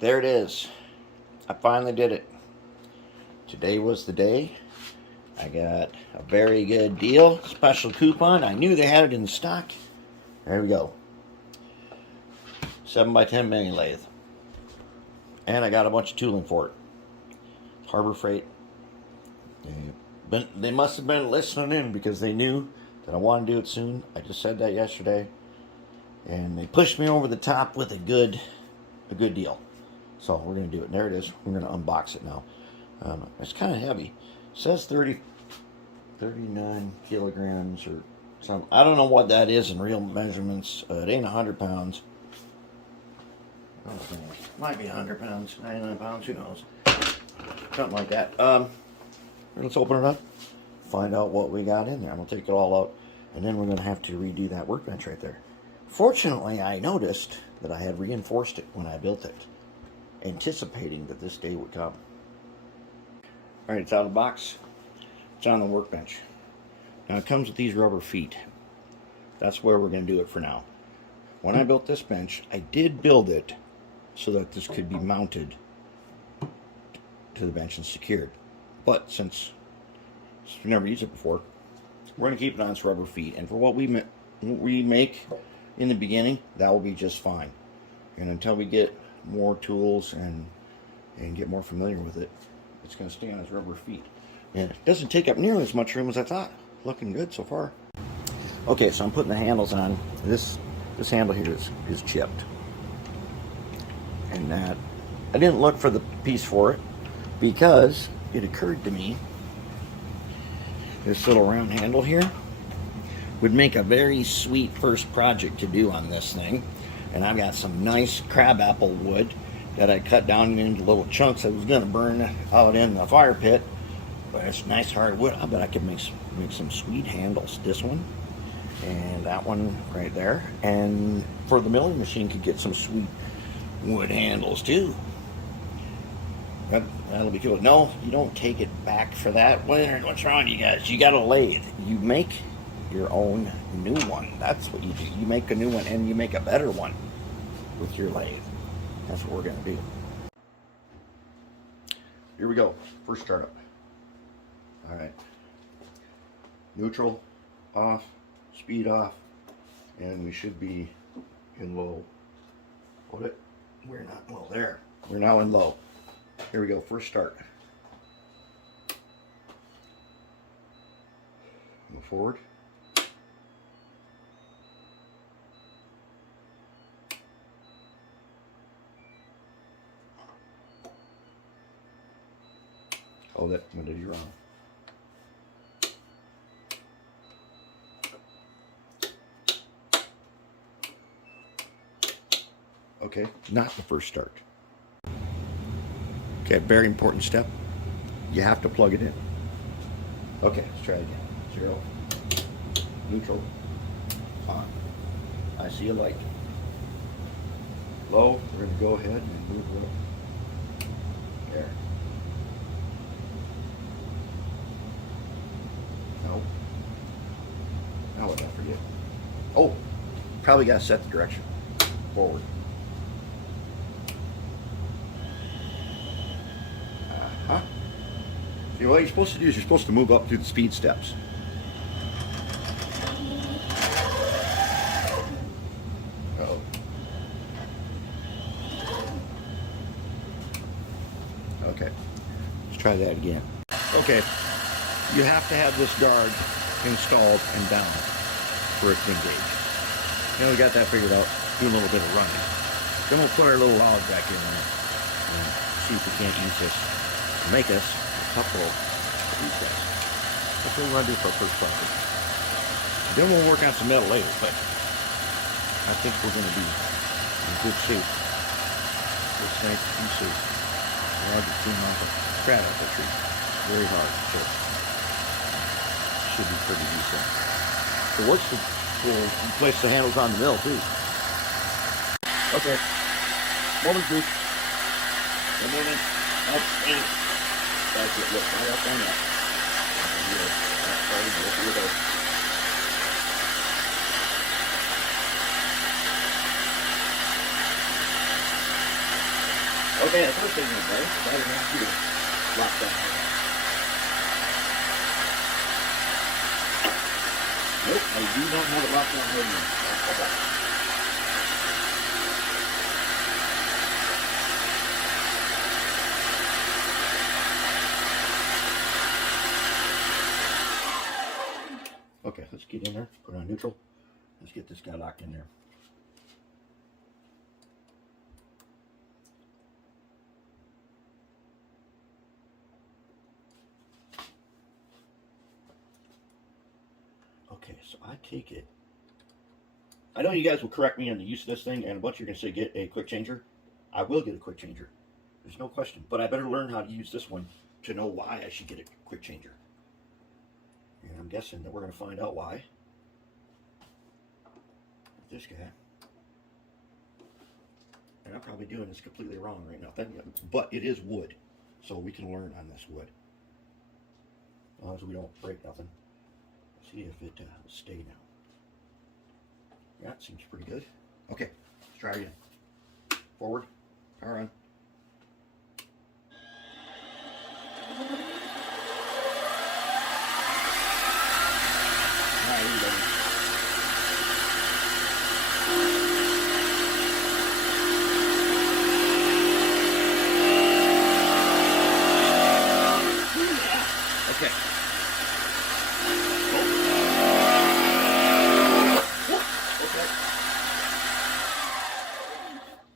There it is. I finally did it. Today was the day. I got a very good deal, special coupon. I knew they had it in stock. There we go. 7x10 mini lathe. And I got a bunch of tooling for it. Harbor Freight. They must have been listening in because they knew that I wanted to do it soon. I just said that yesterday. And they pushed me over the top with a good deal. So we're going to do it. And there it is. We're going to unbox it now. It's kind of heavy. It says 39 kilograms or something. I don't know what that is in real measurements. It ain't 100 pounds. Okay. Might be 100 pounds, 99 pounds, who knows. Something like that. Let's open it up, find out what we got in there. I'm going to take it all out, and then we're going to have to redo that workbench right there. Fortunately, I noticed that I had reinforced it when I built it, anticipating that this day would come. Alright, it's out of the box. It's on the workbench. Now it comes with these rubber feet. That's where we're going to do it for now. When I built this bench, I did build it so that this could be mounted to the bench and secured. But since we never used it before, we're going to keep it on its rubber feet. And for what we make in the beginning, that will be just fine. And until we get more tools and get more familiar with it, it's going to stay on its rubber feet. And it doesn't take up nearly as much room as I thought. Looking good so far. Okay, so I'm putting the handles on. This handle here is chipped. And that, I didn't look for the piece for it because it occurred to me this little round handle here would make a very sweet first project to do on this thing. And I've got some nice crabapple wood that I cut down into little chunks that was going to burn out in the fire pit. But it's nice hard wood. I bet I could make some sweet handles. This one and that one right there. And for the milling machine could get some sweet wood handles too. That'll be cool. No, you don't take it back for that. What's wrong, you guys? You got a lathe. You make your own new one. That's what you do. You make a new one and you make a better one with your lathe. That's what we're going to do. Here we go. First startup. All right. Neutral off, speed off, and we should be in low. Hold it. We're not low. There. We're now in low. Here we go. First start. Move forward. Hold it. I'm going to do wrong. Okay, not the first start. Okay, very important step. You have to plug it in. Okay, let's try again. 0, neutral, on. I see a light. Low, we're going to go ahead and move it up. There. No. Now what did I forget? Oh, probably got to set the direction. Forward. You know, what you're supposed to do is you're supposed to move up through the speed steps. Uh-oh. Okay, let's try that again. Okay, you have to have this guard installed and down for it to engage. You know, we got that figured out. Do a little bit of running. Then we'll put our little log back in there and see if we can't use this to make us couple of resets. That's what we're going to do for our first project. Then we'll work on some metal later, but I think we're going to be in good shape. This nice piece of log that came off a crab apple tree. Very hard, so should be pretty decent. It works to place the handles on the mill too. Okay, moment's brief. A moment, up, and that's it, look, right up on that. That's starting to look at it. Okay, the first thing is, right? I didn't have to lock that. Nope, I do not have it locked on right now. Okay, let's get in there, put it on neutral. Let's get this guy locked in there. Okay, so I take it. I know you guys will correct me on the use of this thing, and a bunch of you are going to say get a quick changer. I will get a quick changer. There's no question. But I better learn how to use this one to know why I should get a quick changer. And I'm guessing that we're going to find out why. This guy. And I'm probably doing this completely wrong right now. But it is wood. So we can learn on this wood. As long as we don't break nothing. See if it will stay now. Yeah, it seems pretty good. Okay, let's try it again. Forward, power on. Alright, here we go. Okay.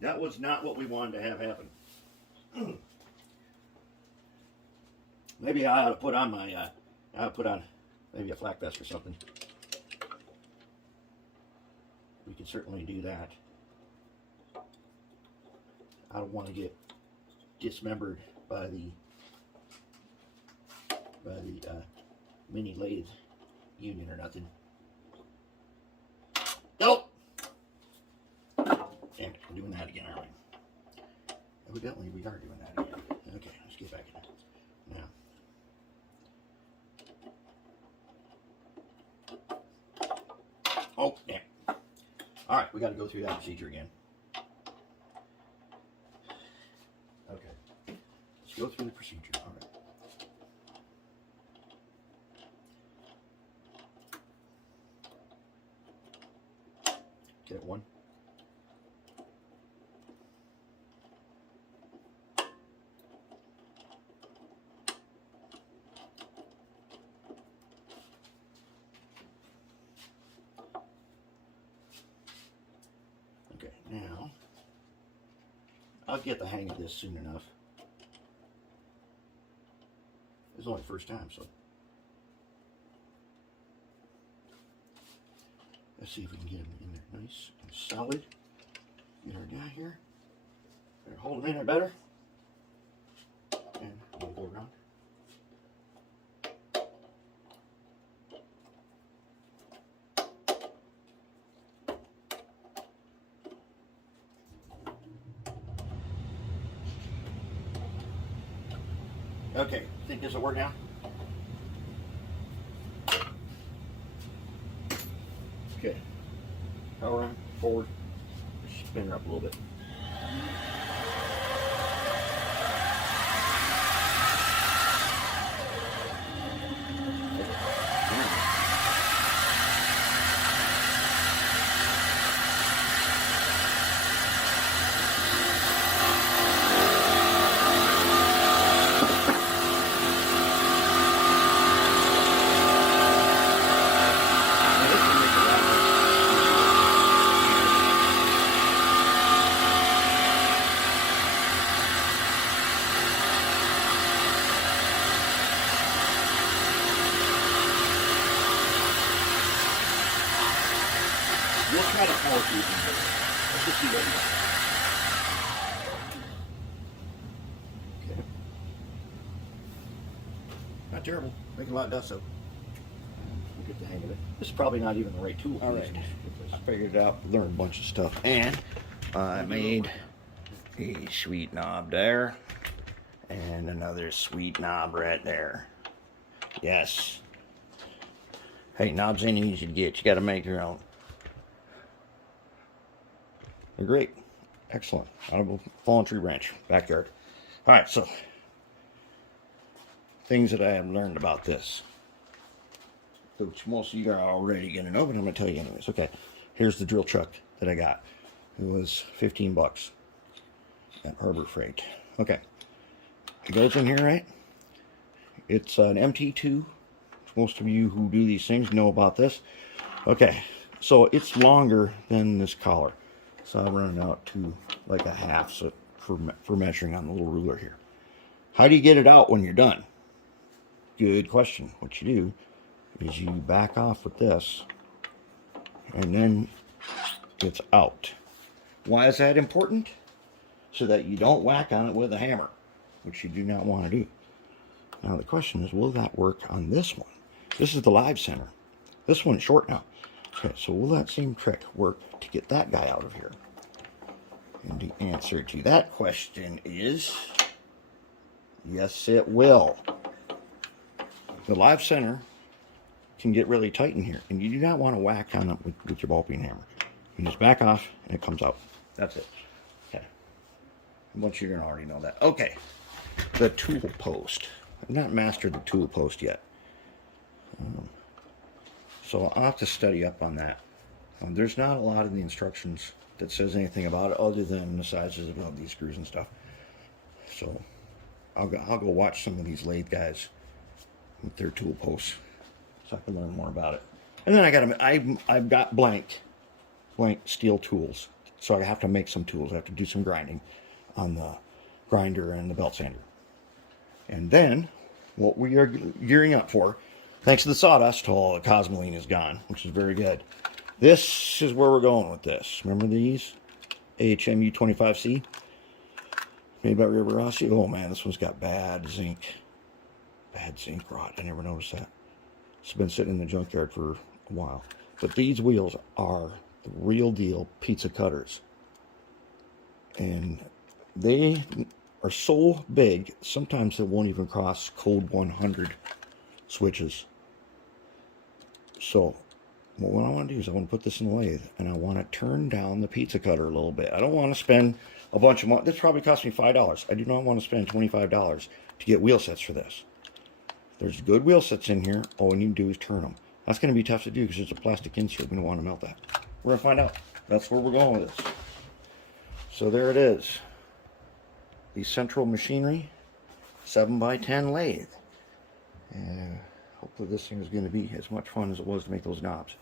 That was not what we wanted to have happen. Maybe I ought to put on my, maybe a flak vest or something. We can certainly do that. I don't want to get dismembered by the mini lathe union or nothing. Nope. Damn it, we're doing that again, aren't we? Evidently, we are doing that again. Okay, let's get back in now. Oh, damn. All right, we got to go through that procedure again. Okay, let's go through the procedure. All right. Get it one. Now, I'll get the hang of this soon enough. It's only the first time, so. Let's see if we can get him in there nice and solid. Get our guy here. Better hold him in there better. And we'll go around. Okay, think this will work now? Okay, power on, forward, spin her up a little bit. We'll try to power through these. Let's just see what we got. Okay. Not terrible. Making a lot of dust, so we'll get the hang of it. This is probably not even the right tool. All right. I figured it out, learned a bunch of stuff, and I made a sweet knob there, and another sweet knob right there. Yes. Hey, knobs ain't easy to get. You got to make your own. They're great. Excellent. Out of a fallen tree branch, backyard. All right, so things that I have learned about this, which most of you are already going to know, but I'm going to tell you anyways. Okay, here's the drill chuck that I got. It was 15 bucks at Harbor Freight. Okay, it goes in here, right? It's an MT2. Most of you who do these things know about this. Okay, so it's longer than this collar. So I'll run it out to like a half so for measuring on the little ruler here. How do you get it out when you're done? Good question. What you do is you back off with this, and then it's out. Why is that important? So that you don't whack on it with a hammer, which you do not want to do. Now the question is, will that work on this one? This is the live center. This one's short now. Okay, so will that same trick work to get that guy out of here? And the answer to that question is yes, it will. The live center can get really tight in here, and you do not want to whack on it with your ball peen hammer. You just back off, and it comes out. That's it. Okay. Once you're going to already know that. Okay. The tool post. I've not mastered the tool post yet. So I'll have to study up on that. There's not a lot in the instructions that says anything about it other than the sizes of these screws and stuff. So I'll go watch some of these lathe guys with their tool posts so I can learn more about it. And then I've got blank steel tools, so I have to make some tools. I have to do some grinding on the grinder and the belt sander. And then what we are gearing up for, thanks to the sawdust, all the cosmoline is gone, which is very good. This is where we're going with this. Remember these? AHMU 25C? Made by River Rossi. Oh man, this one's got bad zinc. Bad zinc rot. I never noticed that. It's been sitting in the junkyard for a while. But these wheels are the real deal pizza cutters. And they are so big, sometimes they won't even cross code 100 switches. So what I want to do is I want to put this in the lathe, and I want to turn down the pizza cutter a little bit. I don't want to spend a bunch of money. This probably cost me $5. I do not want to spend $25 to get wheel sets for this. There's good wheel sets in here. All we need to do is turn them. That's going to be tough to do because there's a plastic insert. We don't want to melt that. We're going to find out. That's where we're going with this. So there it is. The Central Machinery 7x10 lathe. Hopefully this thing is going to be as much fun as it was to make those knobs.